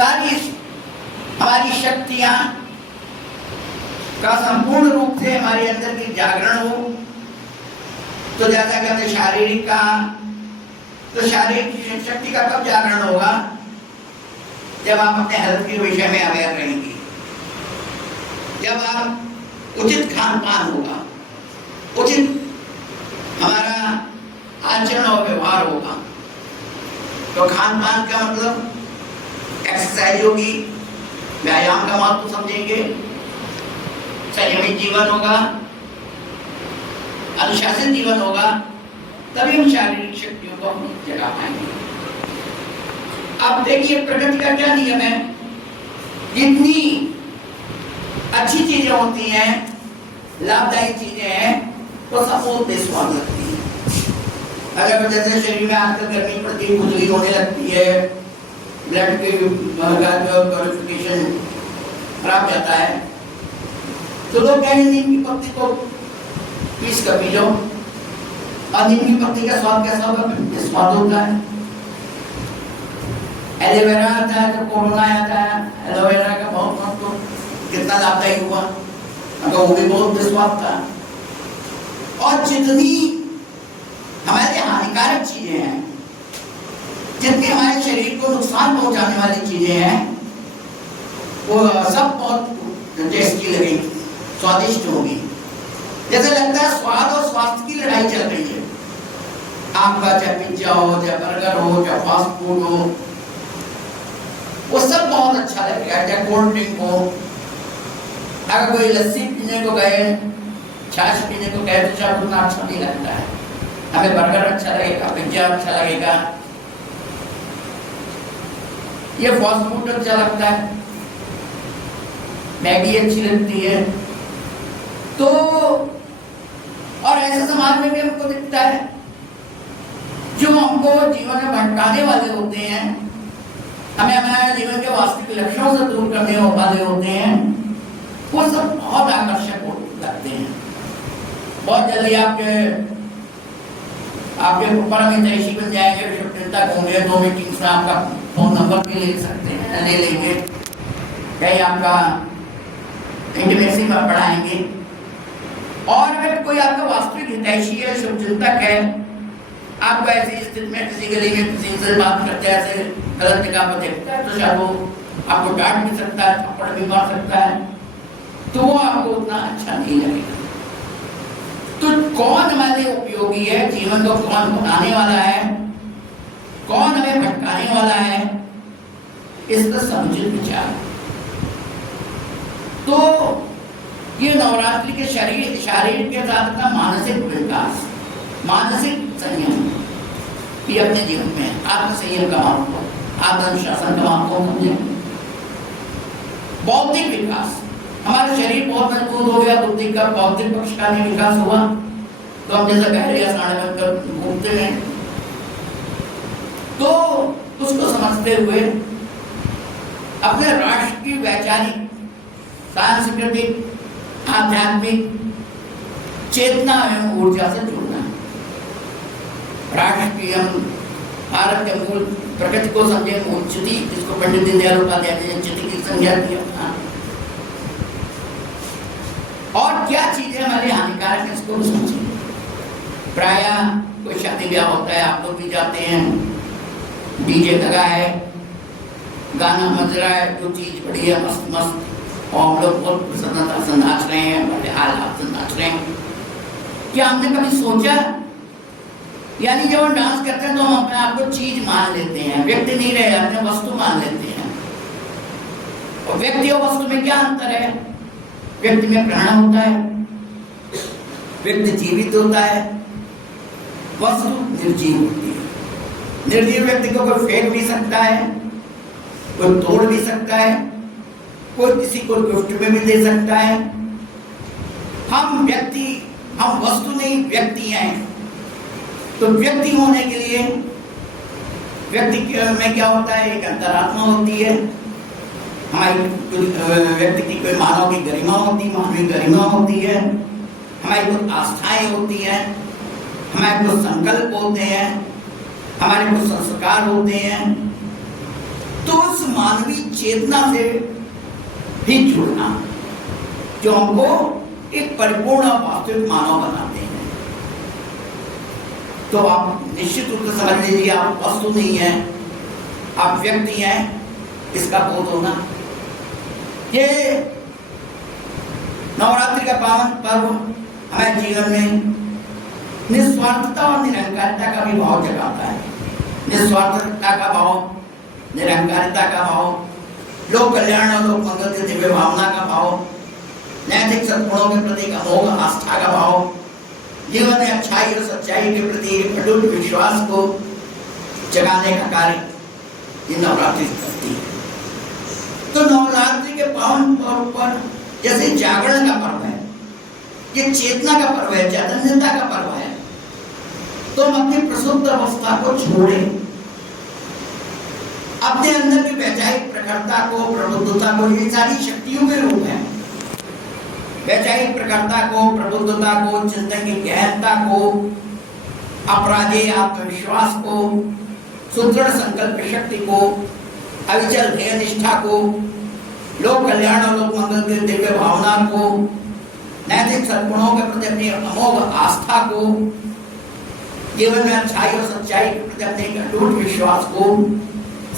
सारी हमारी शक्तियां का संपूर्ण रूप से हमारे अंदर की जागरण हो। तो जैसा कि हमने शारीरिक का, तो शारीरिक शक्ति का कब जागरण होगा? जब आप अपने हेल्थ के विषय में अवेयर रहेंगे, जब आप उचित खान पान होगा, उचित हमारा आचरण और व्यवहार होगा। तो खान पान का मतलब एक्सरसाइज होगी, व्यायाम का महत्व समझेंगे, संयमित जीवन होगा, अनुशासित जीवन होगा, तभी हम शारीरिक शक्तियों को अपनी जगा पाएंगे। अब देखिए प्रकृति का क्या नियम है, जितनी अच्छी चीजें होती हैं, लाभदायी चीजें हैं, वो सबको बेस्वाद लगती है। अगर जैसे शरीर में आजकल गर्मी पड़ती है, खुजली होने लगती है, ब्लड के प्योरिफिकेशन खराब जाता है, तो लोग कहेंगे नीम की पत्ती को पीस कर पी जाओ। और नीम की पत्ती का स्वाद कैसा होगा? स्वाद होता है। एलोवेरा आता है, जब कोरोना आता है, एलोवेरा का बहुत महत्व, कितना लाभदायी हुआ, अगर वो भी बहुत बेस्वाद था। और जितनी हमारे हानिकारक चीजें हैं, जितनी हमारे शरीर को नुकसान पहुंचाने वाली चीजें हैं, वो सब बहुत टेस्टी लगेगी, स्वादिष्ट होगी। जैसे लगता है स्वाद और स्वास्थ्य की लड़ाई चल रही है। आपका चाहे पिज्जा हो, चाहे बर्गर हो, चाहे फास्ट फूड हो, वो सब बहुत अच्छा लगेगा, चाहे कोल्ड ड्रिंक हो। अगर कोई लस्सी पीने को गए, छाछ पीने को गए, तो शायद उतना अच्छा नहीं लगता है। हमें बर्गर अच्छा लगेगा, पिज्जा अच्छा लगेगा, ये फास्ट फूड अच्छा लगता है, मैगी अच्छी लगती है। तो और ऐसे समाज में भी हमको दिखता है, जो हमको जीवन में भटकाने वाले होते हैं, हमें हमारे जीवन के वास्तविक लक्ष्यों से दूर करने वाले होते हैं, वो सब बहुत आकर्षक लगते हैं। बहुत जल्दी आपके ऊपर में तैशी बन जाएंगे, शुभ चिंतक होंगे, 2 मीटिंग्स में आपका फोन नंबर भी ले सकते हैं, ले लेंगे, कहीं आपका इंटीमेसी में पढ़ाएंगे। और अगर कोई आपका वास्तविक हितैषी है, शुभ चिंतक है, आपको ऐसी स्थिति में किसी गली में किसी से बात करते हैं, ऐसे गलत जगह पर देखता है, तो शायद वो आपको डांट भी सकता है, थप्पड़ भी मार सकता है, तो वो आपको उतना अच्छा नहीं लगेगा। तो कौन हमारे उपयोगी है, जीवन को कौन बनाने वाला है, कौन हमें भटकाने वाला है, इस पर समुचित विचार। तो ये नवरात्रि के शारीरिक के साथ का मानसिक विकास, मानसिक संयम, ये अपने जीवन में आत्म संयम का महत्व, आत्मनुशासन का महत्व समझे। बौद्धिक विकास, हमारा शरीर बहुत मजबूत हो गया, बुद्धि का बौद्धिक पक्ष का भी विकास हुआ, तो हम जैसा गहरे साढ़े बनकर घूमते हैं। तो उसको समझते हुए अपने राष्ट्र की वैचारिक, सांस्कृतिक, आध्यात्मिक चेतना एवं ऊर्जा से जुड़ना। राष्ट्र की हम भारत के मूल प्रकृति को समझे, मूल च्युति, जिसको पंडित दीनदयाल उपाध्याय ने च्युति की संज्ञा दिया था। और क्या चीजें हमारे हानिकारक है, इसको समझे। प्रायः कोई शादी ब्याह होता है, आप लोग भी जाते हैं, डीजे लगा है, गाना बज रहा है, जो चीज बड़ी है मस्त मस्त, और हम लोग बहुत प्रसन्नता से नाच रहे हैं, बड़े हालात से नाच रहे हैं। क्या हमने कभी सोचा, यानी जब हम डांस करते हैं तो हम अपने आप को चीज मान लेते हैं, व्यक्ति नहीं रहे, अपने वस्तु मान लेते हैं। और व्यक्ति और वस्तु में क्या अंतर है? व्यक्ति में प्राण होता है, व्यक्ति जीवित होता है, वस्तु निर्जीव होती है। निर्जीव व्यक्ति को कोई फेंक भी सकता है, कोई तोड़ भी सकता है, कोई किसी को गिफ्ट में भी दे सकता है। हम व्यक्ति, हम वस्तु नहीं, व्यक्ति हैं। तो व्यक्ति होने के लिए व्यक्ति में क्या होता है? एक अंतरात्मा होती है, हमारी व्यक्ति की कोई मानव की गरिमा होती है, मानवीय गरिमा होती है, हमारी कुछ आस्थाएं होती हैं, हमारे कुछ संकल्प होते हैं, हमारे कुछ संस्कार होते हैं। तो उस मानवीय चेतना से भी जुड़ना जो हमको एक परिपूर्ण और वास्तविक मानव बनाते हैं। तो आप निश्चित रूप से समझ लीजिए, आप वस्तु नहीं है, आप व्यक्ति हैं, इसका बोध होना। ये नवरात्रि का पावन पर्व हमारे जीवन में निस्वार्थता और निरंकारिता का भी भाव जगाता है। निस्वार्थता का भाव, निरंकारिता का भाव, लोक कल्याण और लोक मंगल की दिव्य भावना का भाव, नैतिक सद्गुणों के प्रति अमोघ आस्था का भाव, जीवन में अच्छाई और सच्चाई के प्रति अटूट विश्वास को जगाने का कार्य ये नवरात्रि करती है। तो नवरात्रि के पावन पर्व पर जैसे जागरण का पर्व है, ये चेतना का पर्व है, चैतन्यता का पर्व है, तो हम अपनी प्रसुप्त अवस्था को छोड़ें, अपने अंदर की वैचारिक प्रखरता को, प्रबुद्धता को, ये सारी शक्तियों के रूप है। वैचारिक प्रखरता को, प्रबुद्धता को, चिंतन की गहनता को, अपराजेय आत्मविश्वास को, सुदृढ़ संकल्प शक्ति को, अविचल ध्येय निष्ठा को, लोक कल्याण और लोक मंगल की दिव्य भावना को, नैतिक सद्गुणों के प्रति अपनी अमोघ आस्था को, जीवन में अच्छाई और सच्चाई के प्रति अपने अटूट विश्वास को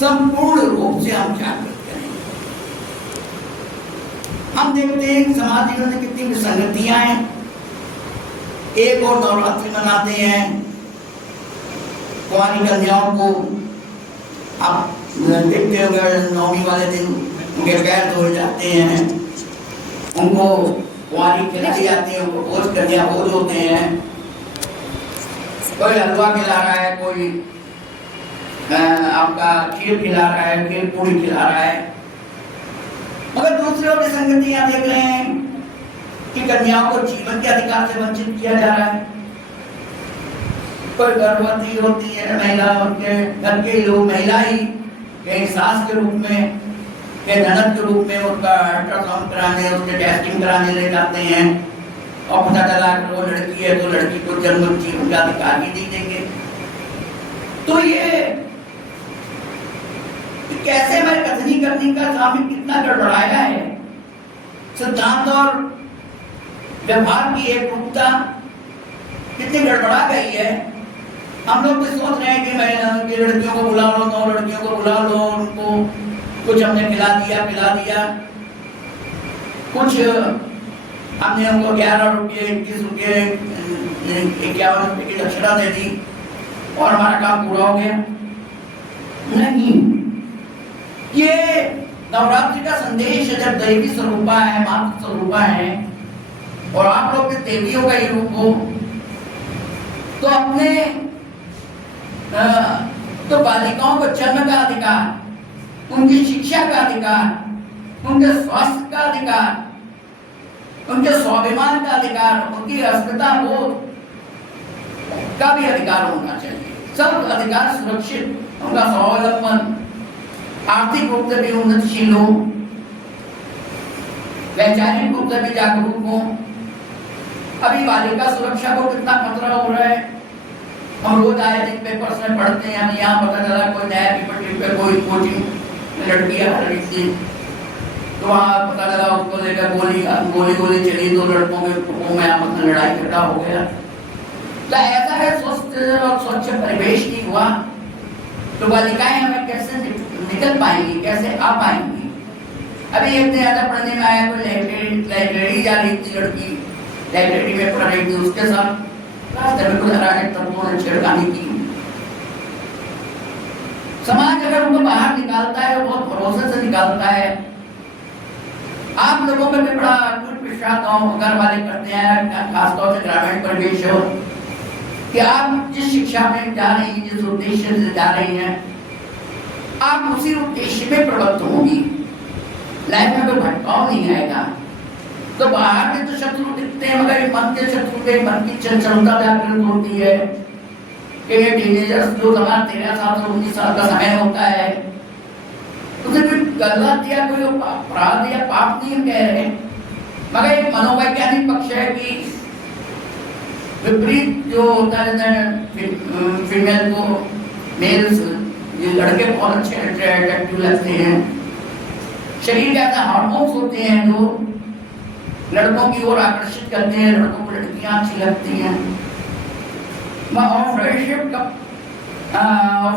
संपूर्ण रूप से हम जागृत करें। हम देखते हैं समाज जीवन में कितनी विसंगतियां हैं। एक और नवरात्रि मनाते हैं, कुंवारी कन्याओं को आप देखते होंगे, नवमी वाले दिन उनके पैर धोए जाते हैं, उनको कुंवारी खिलाई जाती है, उनको भोज कन्या भोज होते हैं। कोई हलवा खिला रहा है, कोई आपका खीर खिला रहा है, खीर पूरी खिला रहा है। मगर दूसरी ओर विसंगतियां देख रहे हैं कि कन्याओं को जीवन के अधिकार से वंचित किया जा रहा है। कोई गर्भवती होती है महिला, उनके घर के लोग, महिला ही कहीं सास के रूप में, कहीं ननद के रूप में उनका अल्ट्रासाउंड कराने, उसके टेस्टिंग कराने ले जाते हैं, और पता चला कि वो लड़की है तो लड़की को जन्म जीवन का अधिकार ही नहीं देंगे। तो ये कैसे हमारी कथनी करने का सामने कितना गड़बड़ाया है। सिद्धांत और व्यवहार की एक रूपता कितनी गड़बड़ा गई है। हम लोग भी सोच रहे हैं कि मैं लड़कियों को बुला लो, 9 लड़कियों को बुला लो, उनको कुछ हमने खिला दिया, पिला दिया, कुछ हमने उनको 11 रुपये, 21 रुपये, 51 रुपये की दक्षिणा दे दी और हमारा काम पूरा हो गया। नहीं, ये नवरात्रि का संदेश है, जब दैवी स्वरूपा है, मातृ स्वरूपा है और आप लोग के देवियों का ही रूप हो, तो अपने तो बालिकाओं को जन्म का अधिकार, उनकी शिक्षा का अधिकार, उनके स्वास्थ्य का अधिकार, उनके स्वाभिमान का अधिकार, उनकी अस्मिता बोध का भी अधिकार होना चाहिए। सब अधिकार सुरक्षित, उनका स्वावलंबन, आर्थिक रूप से भी उन्नतिशील हो, वैचारिक रूप से भी जागरूक हो। अभी बालिका सुरक्षा को कितना खतरा हो रहा है। हम रोज आए दिन पेपर्स में पढ़ते हैं, हम यहाँ पता चला कोई नया पेपर पे कोई कोचिंग लड़की आ रही थी, तो वहाँ पता चला उसको लेकर गोली चली, 2 लड़कों में आपस में लड़ाई झगड़ा हो गया। तो ऐसा है स्वस्थ और स्वच्छ परिवेश नहीं हुआ तो बालिकाएं हमें कैसे निकल पाएंगी, कैसे आ पाएंगी। अभी एक दिन ऐसा पढ़ने में आया, कोई लाइब्रेरी जा रही थी लड़की, लाइब्रेरी में पढ़ रही थी, उसके साथ रास्ते में कुछ अराजक तत्वों ने छेड़खानी की। समाज अगर उनको बाहर निकालता है तो बहुत भरोसे से निकालता है। आप लोगों में भी बड़ा विश्वास घर वाले करते हैं, खासतौर से ग्रामीण परिवेश हो, कि आप जिस शिक्षा में जा रही हैं, जिस उद्देश्य से जा रही हैं, आप उसी उद्देश्य में प्रबद्ध होंगी। लाइफ में कोई भटकाव नहीं आएगा। तो बाहर के तो शत्रु दिखते हैं, मगर मन के शत्रु के मन की चंचलता जागृत होती है कि ये टीनेजर्स जो 13 साल से 19 साल का समय होता है, उसे कोई गलत या कोई अपराध या पाप नहीं कह रहे, मगर एक मनोवैज्ञानिक पक्ष है कि विपरीत जो होता है, फीमेल को मेल्स ये लड़के बहुत अच्छे अट्रैक्टिव लगते हैं। शरीर के अंदर हार्मोन्स होते हैं जो लड़कों की ओर आकर्षित करते हैं, लड़कों को लड़कियां अच्छी लगती हैं। और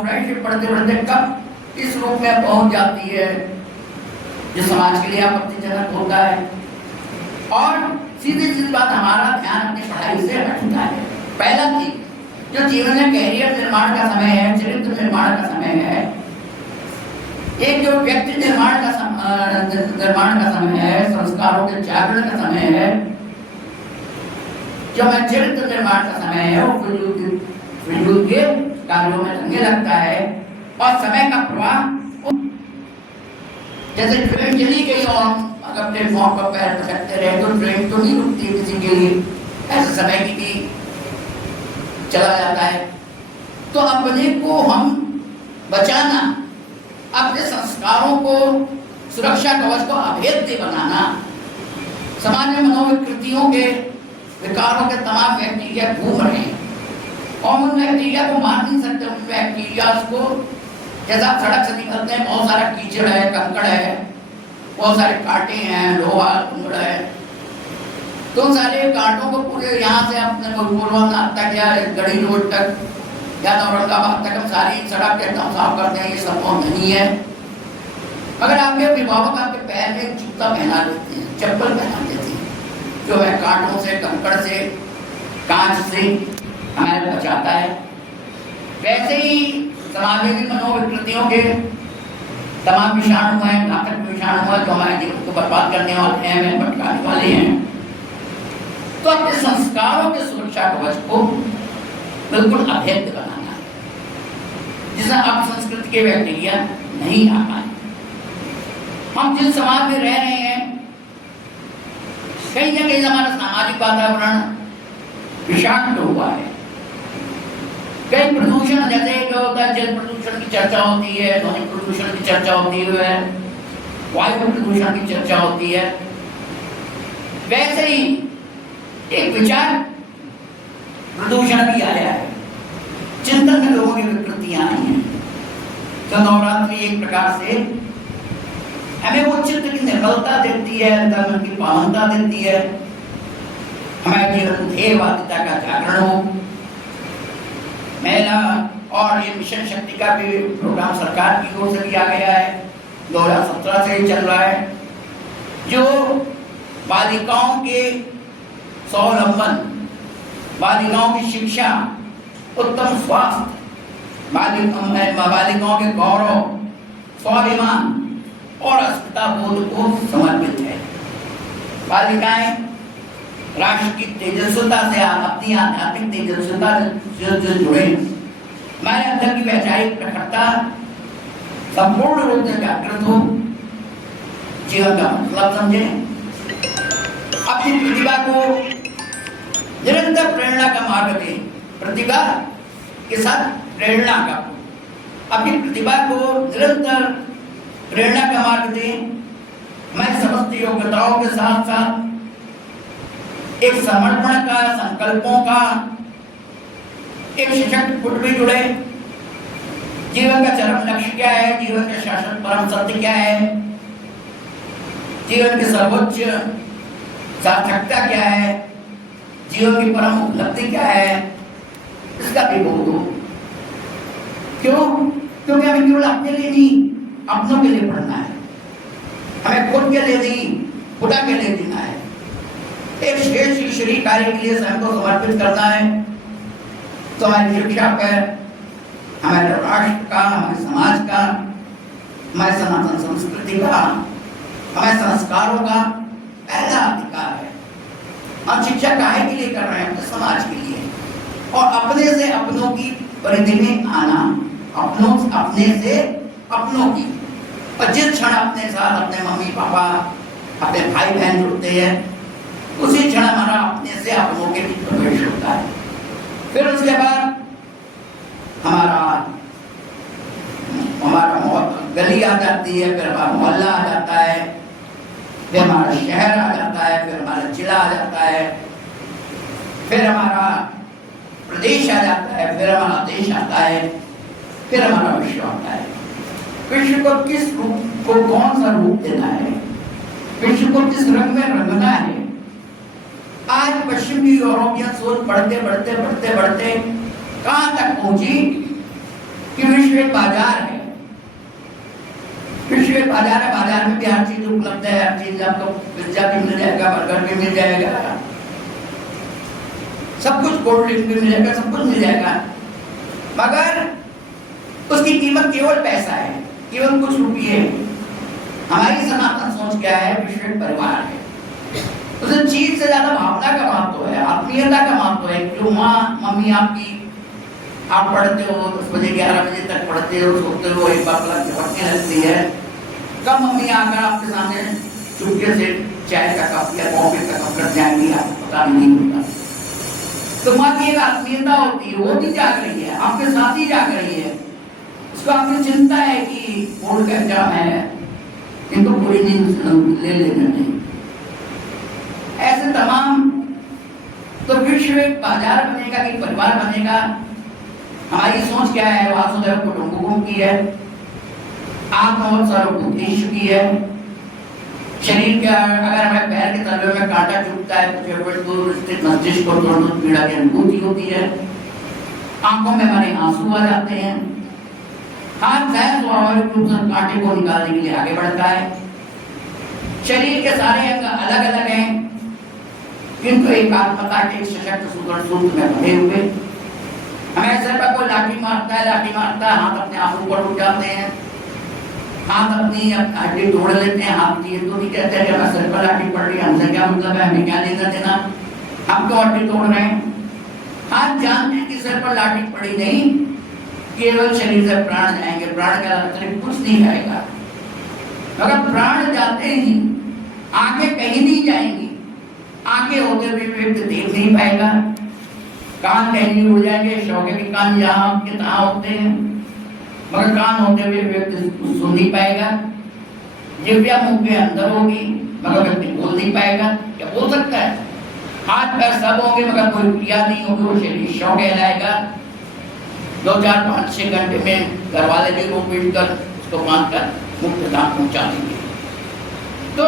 फ्रेंडशिप बढ़ते बढ़ते कब इस रूप में पहुंच जाती है जो समाज के लिए आपत्तिजनक होता है। और सीधी सीधी बात, हमारा ध्यान अपनी पढ़ाई से हटता है। पहला चीज जो जीवन में कैरियर निर्माण का समय है, चरित्र निर्माण का समय है, एक जो व्यक्ति निर्माण का समय है, संस्कारों के जागरण का समय है, जो चरित्र निर्माण का समय है, वो फिजूल के कार्यों में लगने लगता है। और समय का प्रवाह, जैसे ट्रेन चली गई और अगर प्लेटफॉर्म पर पैर पटकते रहे तो ट्रेन तो नहीं रुकती किसी के लिए, ऐसे समय की भी चला जाता है। तो अपने को हम बचाना, अपने संस्कारों को, सुरक्षा कवच को अभेद्य बनाना, सामान्य मनोविकृतियों के विकारों के तमाम बैक्टीरिया घूम रहे हैं और उन बैक्टीरिया को मार नहीं सकते। उन बैक्टीरिया को, जैसा सड़क से निकलते हैं, बहुत सारा कीचड़ है, कंकड़ है, बहुत सारे कांटे हैं, लोहा कुंगड़ है, तो उन सारे कांटों को पूरे यहाँ से अपने पूर्वांचल तक या गढ़ी रोड तक या औरंगाबाद तक हम सारी सड़क के एकदम साफ करते हैं, ये संभव नहीं है। अगर आपके अभिभावक आपके पैर में एक जूता पहना देते हैं, चप्पल पहना देते हैं, जो है कांटों से, कंकड़ से, कांच से हमें बचाता है, वैसे ही समाज में मनोविकृतियों के तमाम विषाणु हैं, घातक विषाणु हैं जो हमारे जीवन को बर्बाद करने वाले हैं, हमें भटकाने वाले हैं। तो अपने संस्कारों के सुरक्षा कवच को बिल्कुल अभेद्य बनाना है, जिससे अब संस्कृति के बैक्टीरिया नहीं आ पाए। हम जिस समाज में रह रहे हैं, कहीं ना कहीं हमारा सामाजिक वातावरण विषाक्त हुआ है। कई प्रदूषण, जैसे क्या होता है, जल प्रदूषण की चर्चा होती है, ध्वनि प्रदूषण की चर्चा होती है, वायु प्रदूषण की चर्चा होती है, वैसे ही एक विचार प्रदूषण भी आया है। चिंतन में लोगों की विकृतियां आई हैं। तो नवरात्रि एक प्रकार से हमें वो चित्त की निर्मलता देती है, धर्म की पावनता देती है, हमारे जीवन ध्येयवादिता का जागरण हो। महिला और ये मिशन शक्ति का भी प्रोग्राम सरकार की ओर से दिया गया है, 2017 से ही चल रहा है, जो बालिकाओं के स्वावलंबन, बालिकाओं की शिक्षा, उत्तम स्वास्थ्य, बालिकाओं के गौरव, स्वाभिमान और अस्मिता बोध को समर्पित है। बालिकाएं राष्ट्र की तेजस्विता से, अपनी आध्यात्मिक तेजस्विता से जुड़े, हमारे अंदर की वैचारिक प्रखरता संपूर्ण रूप से जागृत हो, जीवन का मतलब समझे, अपनी प्रतिभा को निरंतर प्रेरणा का मार्ग दे, प्रतिभा के साथ प्रेरणा का, अपनी प्रतिभा को निरंतर प्रेरणा का मार्ग दे। मैं समस्त योग्यताओं के साथ साथ एक समर्पण का, संकल्पों का एक सशक्त फुट भी जुड़े। जीवन का चरम लक्ष्य क्या है, जीवन का शाश्वत परम सत्य क्या है, जीवन की सर्वोच्च सार्थकता क्या है, जीवन की परम उपलब्धि क्या है, इसका भी बोध हो। क्यों? क्योंकि हमें केवल अपने लिए नहीं, अपनों के लिए पढ़ना है, हमें खुद के लिए नहीं, खुदा के लिए जीना है, एक श्रेष्ठ ईश्वरीय कार्य के लिए स्वयं को समर्पित करना है। तो हमारी शिक्षा पर, हमारे राष्ट्र का, हमारे समाज का, हमारे सनातन संस्कृति का, हमारे संस्कारों का पहला अधिकार है। हम शिक्षा काहे के लिए कर रहे हैं? अपने समाज के लिए, और अपने से अपनों की परिधि में आना, अपने से अपनों की। और जिस क्षण अपने साथ अपने मम्मी पापा, अपने भाई बहन जुड़ते हैं, उसी क्षण हमारा अपने से अपनों के बीच प्रवेश होता है। फिर उसके बाद हमारा गली आ जाती है, फिर हमारा मोहल्ला आ जाता है, फिर हमारा शहर आ जाता है, फिर हमारा जिला आ जाता है, फिर हमारा प्रदेश आ जाता है, फिर हमारा देश आता है, फिर हमारा विश्व आता है। विश्व को किस रूप को, कौन सा रूप देना है, विश्व को किस रंग में रंगना है। आज पश्चिमी यूरोपियन सोच बढ़ते बढ़ते बढ़ते बढ़ते कहां तक पहुंची कि विश्व एक बाजार है। विश्व एक बाजार है, बाजार में भी हर चीज उपलब्ध है, हर चीज आपको पिज्जा भी मिल जाएगा, बर्गर भी मिल जाएगा, सब कुछ, कोल्ड ड्रिंक भी मिलेगा, सब कुछ मिल जाएगा, मगर उसकी कीमत केवल पैसा है, केवल कुछ रुपये। हमारी सनातन सोच क्या है? विश्व एक परिवार है। उसे चीज से ज्यादा भावना का महत्व है, आत्मीयता का महत्व है। जो माँ मम्मी आपकी, आप पढ़ते हो 10 बजे 11 बजे तक पढ़ते हो, सोते हो, एक बार पलक झपकने लगती है, कब मम्मी आकर आपके सामने चुपके से चाय का कप या कॉफी का कप रख जाएंगी, आपको पता नहीं होता। तो माँ की एक आत्मीयता होती है, वो भी जाग रही है, आपके साथ ही जाग रही है। उसको आपकी चिंता है कि बोर्ड का एग्जाम है, इनको पूरी नींद ले लेना नहीं। ऐसे तमाम, तो विश्व एक बाजार बनेगा कि परिवार बनेगा। हमारी सोच क्या है? वासुदेव कुटुंबकम की है, आत्मवत्सर उद्देश्य की है। शरीर के अगर हमें पैर के तलवे में कांटा चुभता है, कुछ दूर स्थित मस्तिष्क को तुरंत पीड़ा की अनुभूति होती है, आंखों में हमारे आंसू आ जाते हैं, हाथ सहज स्वाभाविक रूप से कांटे को निकालने के लिए आगे बढ़ता है। शरीर के सारे अंग अलग अलग हैं, किंतु एक आत्मता के सशक्त सूत्र में बंधे हुए। हमें सर पर कोई लाठी मारता है, हाथ अपने आप ऊपर उठ जाते हैं, हाथ अपनी हड्डी तोड़ लेते हैं, हाथ ये तो नहीं कहते हैं कि सर पर लाठी पड़ रही है, हमसे क्या मतलब है, हमें क्या लेना देना, हम तो हड्डी तोड़ रहे हैं। हाथ जानते हैं कि सर पर लाठी पड़ी नहीं, केवल शरीर से प्राण जाएंगे, प्राण का अतिरिक्त कुछ नहीं जाएगा। अगर प्राण जाते ही आंखें कहीं नहीं जाएंगी, आंखें होते हुए व्यक्ति देख नहीं पाएगा, कान कहीं नहीं उड़ जाएंगे, शौके के कान यहाँ के तहाँ होते हैं, मगर कान होते हुए व्यक्ति सुन नहीं पाएगा। जिह्वा मुंह के अंदर होगी मगर व्यक्ति बोल नहीं पाएगा, क्या बोल सकता है? हाथ पैर सब होंगे मगर कोई क्रिया नहीं होगी, वो शरीर शव कहलाएगा। 2 4 5 6 घंटे में घर वाले भी वो पीट कर उसको बांध कर मुक्त धाम पहुंचा देंगे। तो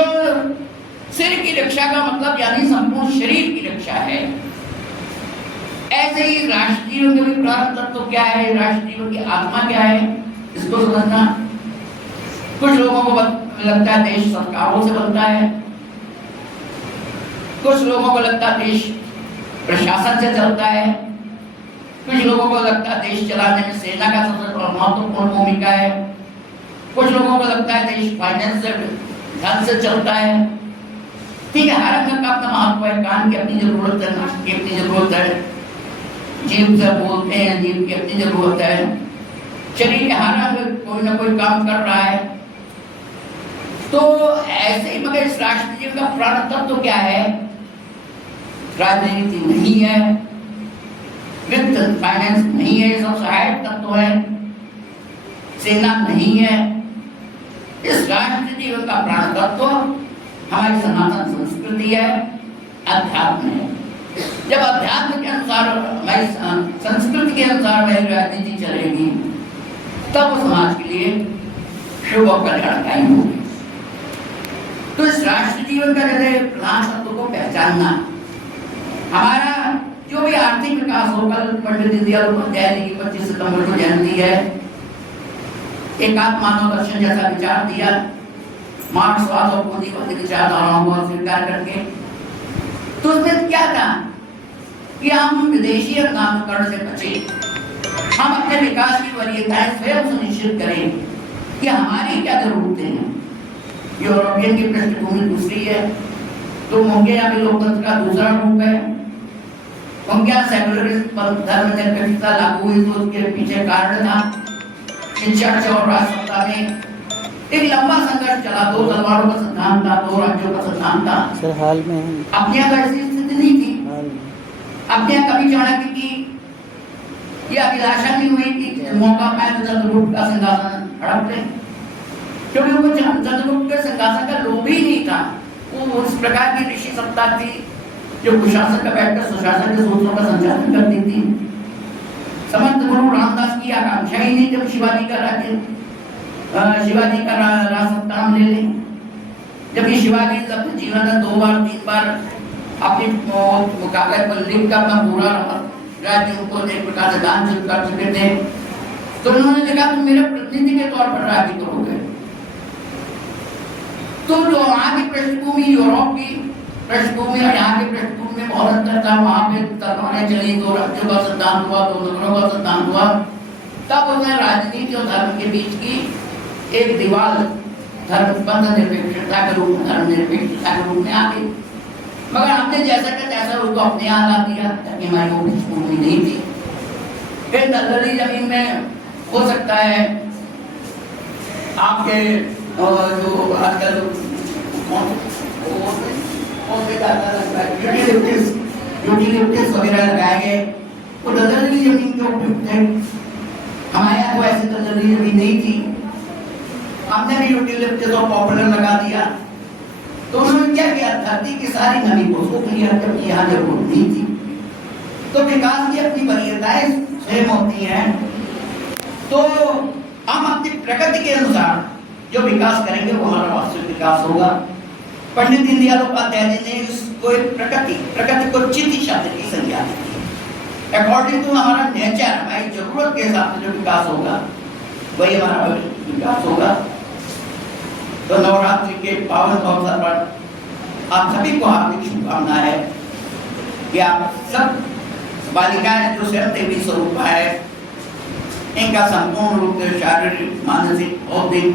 सिर की रक्षा का मतलब यानी संपूर्ण शरीर की रक्षा है। ऐसे ही राष्ट्र जीवन के भी प्रारंभ तत्व क्या है, राष्ट्र जीवन की आत्मा क्या है, इसको समझना। कुछ लोगों को लगता है देश सरकारों से बनता है, कुछ लोगों को लगता है देश प्रशासन से चलता है, कुछ लोगों को लगता है देश चलाने में सेना का सबसे महत्वपूर्ण भूमिका है, कुछ लोगों को लगता है देश फाइनेंस से, धन से चलता है। ठीक है, हर अंग का अपना महत्व है। कान की अपनी जरूरत है, नाक की अपनी जरूरत है, जीभ से बोलते हैं, जीभ की अपनी जरूरत है। शरीर के हर अंग कोई ना कोई काम कर रहा है। तो ऐसे ही मगर इस राष्ट्र जीवन का प्राण तत्व क्या है? राजनीति नहीं है, वित्त फाइनेंस नहीं है, ये सब सहायक तत्व है, सेना नहीं है। इस राष्ट्र जीवन का प्राण तत्व हमारी सनातन संस्कृति है, अध्यात्म है। जब अध्यात्म के अनुसार, हमारी संस्कृति के अनुसार हमारी राजनीति चलेगी, तब समाज के लिए शुभ और कल्याणकारी होगी। तो इस राष्ट्र जीवन का जैसे प्रधान तत्व को पहचानना, हमारा जो भी आर्थिक विकास हो, कल पंडित दीनदयाल उपाध्याय जी की 25 सितंबर को जयंती है, एकात्म मानव दर्शन जैसा विचार दिया, मार्क्सवाद और पूंजीवादी विचारधाराओं को स्वीकार करके। तो उसमें क्या था कि हम विदेशी नामकरण से बचे, हम अपने विकास की वरीयताएं स्वयं सुनिश्चित करें कि हमारी क्या जरूरतें हैं। यूरोपियन की पृष्ठभूमि दूसरी है, तो उनके यहाँ भी लोकतंत्र का दूसरा रूप है, उनके यहाँ सेक्युलरिज्म धर्मनिरपेक्षता लागू हुई, तो उसके पीछे कारण था कि चर्च और राष्ट्रसत्ता में एक लंबा संघर्ष चला। 2 तलवारों का सिद्धांत था, 2 राज्यों का सिद्धांत था। सर हाल में अपने यहाँ ऐसी स्थिति नहीं थी। अपने यहाँ कभी चाणक्य की ये अभिलाषा नहीं हुई कि मौका पाए तो चंद्रगुप्त का सिंहासन हड़प ले, क्योंकि वो चंद्रगुप्त के सिंहासन का लोभ ही नहीं था। वो उस प्रकार की ऋषि सत्ता थी जो कुशासन का बैठकर सुशासन के सूत्रों का संचालन करती थी। समर्थ गुरु रामदास की की आकांक्षा ही नहीं जब शिवाजी का राज्य शिवाजी का राजसत्ता हम ले लें। जब ये शिवाजी अपने जीवन में 2 बार 3 बार अपनी कागज पर लिख कर अपना पूरा राज्य उनको एक प्रकार से दान कर चुके थे, तो उन्होंने देखा तुम मेरे प्रतिनिधि के तौर पर राज्य करोगे। तो जो वहाँ की पृष्ठभूमि, यूरोप की पृष्ठभूमि और यहाँ की पृष्ठभूमि में बहुत अंतर था। वहाँ पे तलवारें चली, 2 राज्यों का सिद्धांत हुआ, 2 नगरों का सिद्धांत हुआ। तब उसने राजनीति और धर्म के बीच की एक दीवार धर्म निरपेक्षता के रूप में, धर्म निरपेक्षता के रूप में आ गई। मगर हमने जैसा का तैसा उसको अपने यहाँ ला दिया, ताकि हमारी वो पृष्ठभूमि नहीं थी। फिर दलदली जमीन में हो सकता है आपके जो आजकल यूटिलिटीज वगैरह लगाए गए, वो दलदली जमीन के उपयुक्त है। हमारे यहाँ को ऐसी दलदली जमीन नहीं थी, हमने भी यूटिलिटीज और पॉपुलर लगा दिया। तो उन्होंने क्या किया, धरती की सारी नमी को सोख लिया, जबकि यहाँ जरूरत नहीं थी। तो विकास की अपनी वरीयताएं सेम होती हैं। तो हम अपनी प्रकृति के अनुसार जो विकास करेंगे वो हमारा वास्तविक विकास होगा। पंडित दीनदयाल उपाध्याय जी ने इसको एक प्रकृति को चिति शब्द की संज्ञा दी थी। अकॉर्डिंग टू हमारा नेचर, हमारी जरूरत के हिसाब से जो विकास होगा वही हमारा विकास होगा। तो नवरात्रि के पावन अवसर पर आप सभी को हार्दिक शुभकामनाएं है कि आप सब बालिकाएं जो स्वयं देवी स्वरूप है, इनका संपूर्ण रूप से शारीरिक, मानसिक, बौद्धिक,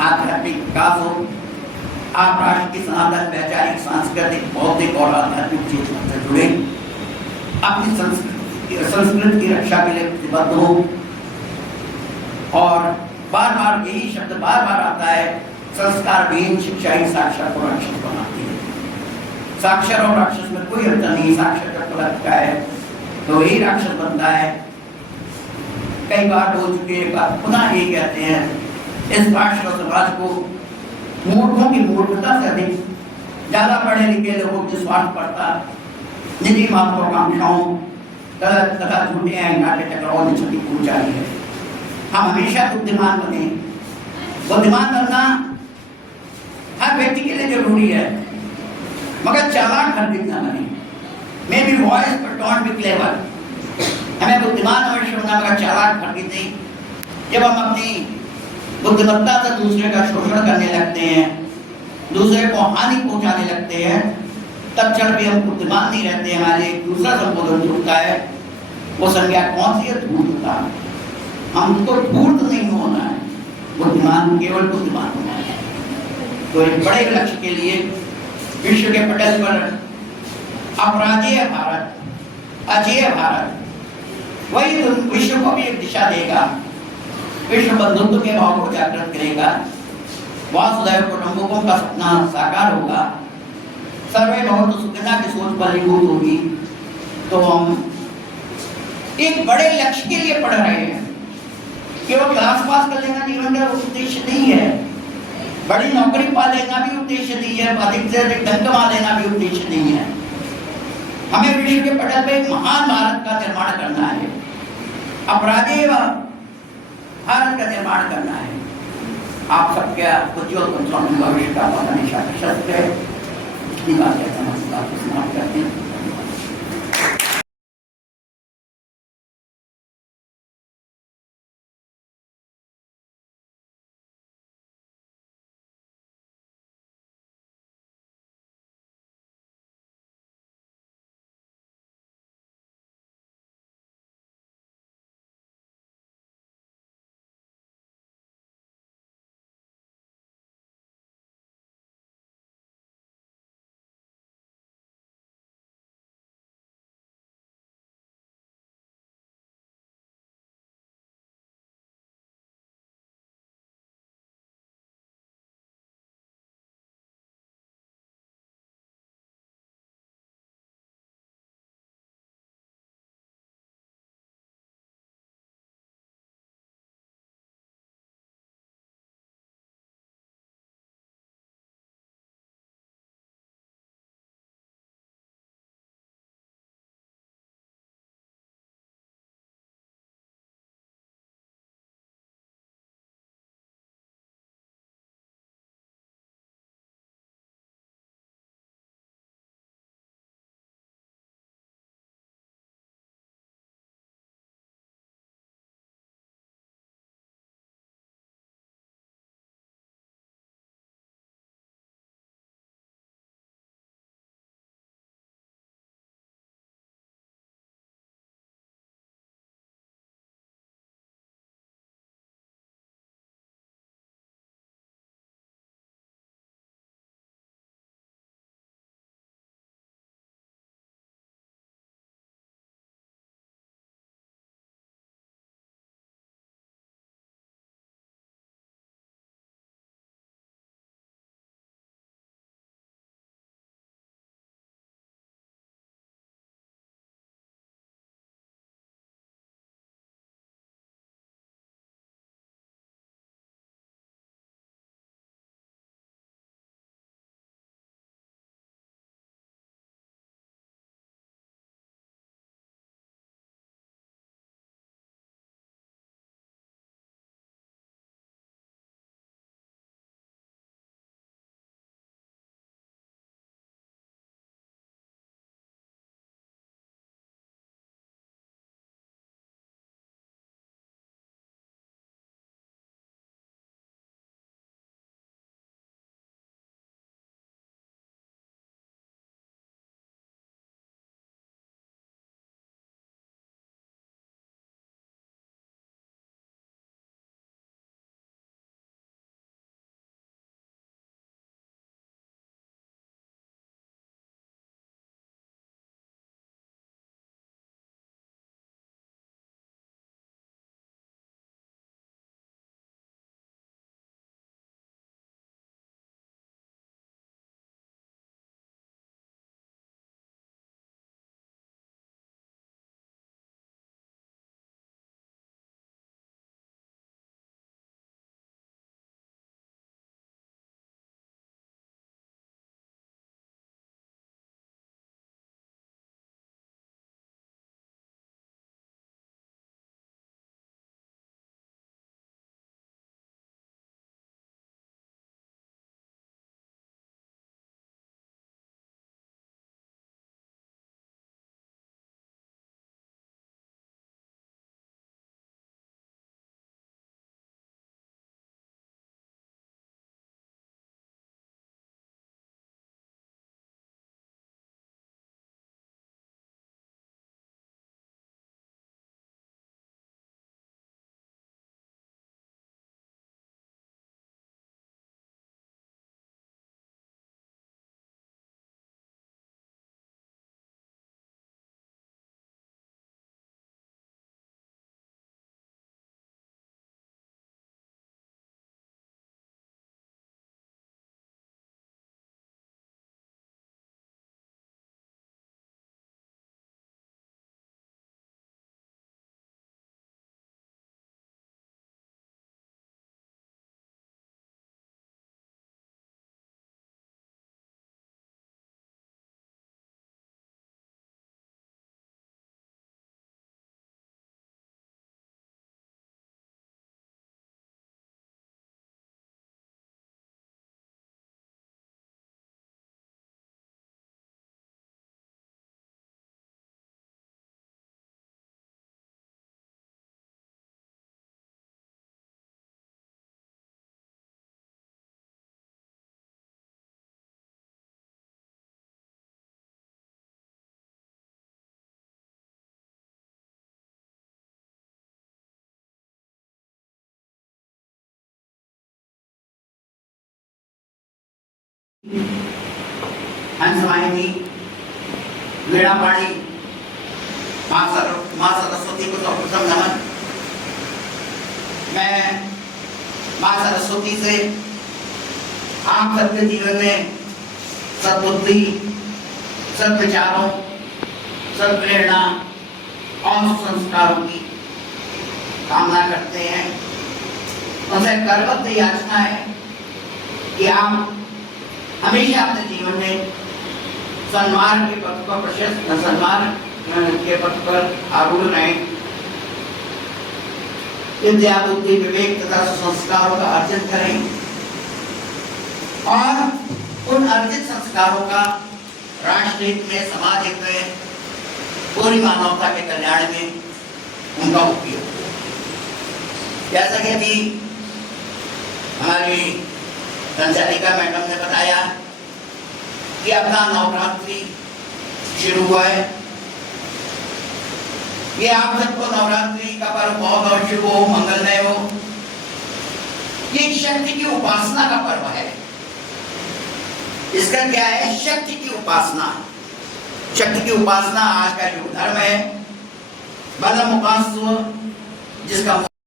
आध्यात्मिक विकास हो। आप राष्ट्र की सनातन, वैचारिक, सांस्कृतिक, बौद्धिक और आध्यात्मिक चेतना से जुड़े, अपनी संस्कृति की रक्षा के लिए प्रतिबद्ध हो। और बार बार यही शब्द बार बार आता है, संस्कार विहीन शिक्षा ही साक्षर को राक्षस बनाती है। साक्षर और राक्षस में कोई अंतर नहीं। साक्षर जब पलट का है तो वही राक्षस बनता है। कई बार हो चुके, एक बार पुनः यही कहते हैं, इस राष्ट्र और समाज को मूर्खों की मूर्खता से अधिक ज्यादा पढ़े लिखे लोगों की स्वार्थ पड़ता, निजी महत्वाकांक्षाओं तथा झूठे नाट्य टकराव ने क्षति पहुंचाई है। हम हमेशा बुद्धिमान बने। बुद्धिमान बनना हर व्यक्ति के लिए जरूरी है, मगर चालाक हर व्यक्ति न बने। May be voice but don't be clever. हमें बुद्धिमान अवश्य होना, मगर चालाक हर व्यक्ति। जब हम अपनी बुद्धिमत्ता से दूसरे का शोषण करने लगते हैं, दूसरे को हानि पहुंचाने लगते हैं, तब जब भी हम बुद्धिमान नहीं रहते, हमारे एक दूसरा संबोधन जुड़ता है। वो संज्ञा कौन सी है? धूर्तता। हमको धूर्त नहीं होना है, बुद्धिमान, केवल बुद्धिमान होना है। तो एक बड़े लक्ष्य के लिए विश्व के पटल पर अपराजेय भारत, अजेय भारत, वही विश्व को भी एक दिशा देगा, विश्व बंधुत्व के भाव को जागृत करेगा, वासुदेव कुटुंबकों का सपना साकार होगा, सर्वे भवन्तु सुखिनः की सोच फलीभूत होगी। तो हम एक बड़े लक्ष्य के लिए पढ़ रहे हैं। केवल क्लास पास कर लेना जीवन का उद्देश्य नहीं है, बड़ी नौकरी पा लेना भी उद्देश्य नहीं है, अधिक से अधिक धन कमा लेना भी उद्देश्य नहीं है। हमें विश्व के पटल पे एक महान भारत का निर्माण करना है, अपराजेय भारत का निर्माण करना है। आप सबके उज्ज्वल भविष्य का हमेशा शस्त्र है। इतनी बात समाप्त करते हैं। हंसवाई थी, वीणा पाणी, माँ सरस्वती को सर्वप्रथम नमन। मैं माँ सरस्वती से आप सबके जीवन में सद्बुद्धि, सद्विचारों, सद्प्रेरणा और संस्कारों की कामना करते हैं। उनसे करवत याचना है कि आप हमेशा अपने जीवन में सन्मार्ग के पथ पर प्रशस्त सन्मार्ग के पथ पर आरूढ़ रहें, विद्या बुद्धि विवेक तथा संस्कारों का अर्जन करें और उन अर्जित संस्कारों का राष्ट्र हित में, समाज हित में, पूरी मानवता के कल्याण में उनका उपयोग। जैसा कि अभी हमारी संचालिका मैडम ने बताया कि अपना नवरात्रि शुरू हुआ है। ये आप सबको नवरात्रि का पर्व बहुत और शुभ हो, मंगलमय हो। ये शक्ति की उपासना का पर्व है। इसका क्या है? शक्ति की उपासना। शक्ति की उपासना आज का युग धर्म है। बलम उपास्व, जिसका